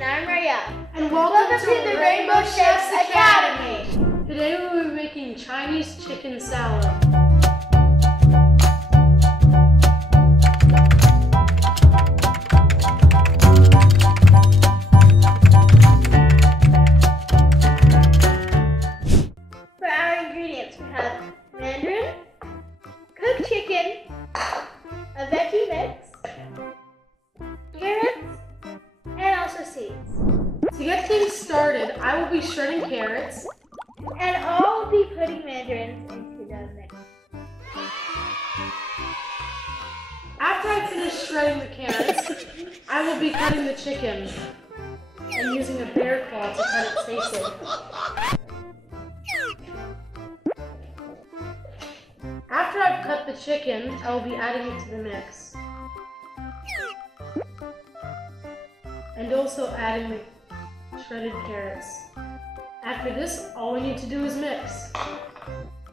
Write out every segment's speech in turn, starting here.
And I'm Raya. And welcome to the Rainbow Chefs Academy. Today we'll be making Chinese chicken salad. For our ingredients, we have mandarin, cooked chicken, a veggie mix, carrots, and also seeds. To get things started, I will be shredding carrots. And I'll be putting mandarins into the mix. After I finish shredding the carrots, I will be cutting the chicken and using a bear claw to cut it safely. After I've cut the chicken, I will be adding it to the mix. And also adding the shredded carrots. After this, all we need to do is mix.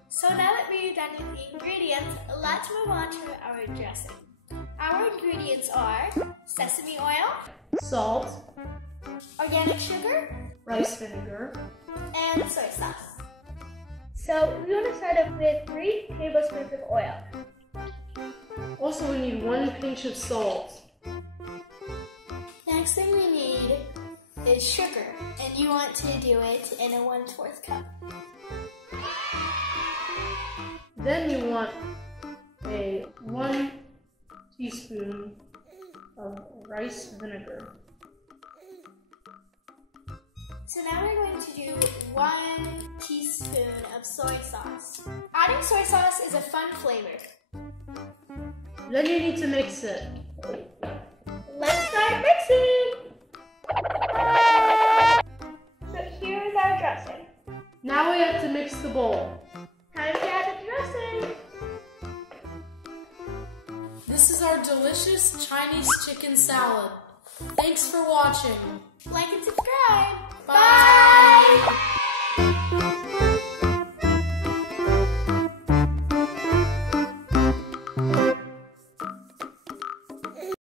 So now that we're done with the ingredients, let's move on to our dressing. Our ingredients are sesame oil, Salt, organic sugar, rice vinegar, and soy sauce. So we want to start off with 3 tablespoons of oil. Also, we need 1 pinch of salt. Next thing we need is sugar, and you want to do it in a 1/4 cup. Then you want a 1 teaspoon of rice vinegar. So now we're going to do 1 teaspoon of soy sauce. Adding soy sauce is a fun flavor. Then you need to mix it. Let's start mixing! So here is our dressing. Now we have to mix the bowl. Time to add the dressing. This is our delicious Chinese chicken salad. Thanks for watching. Like and subscribe. Bye!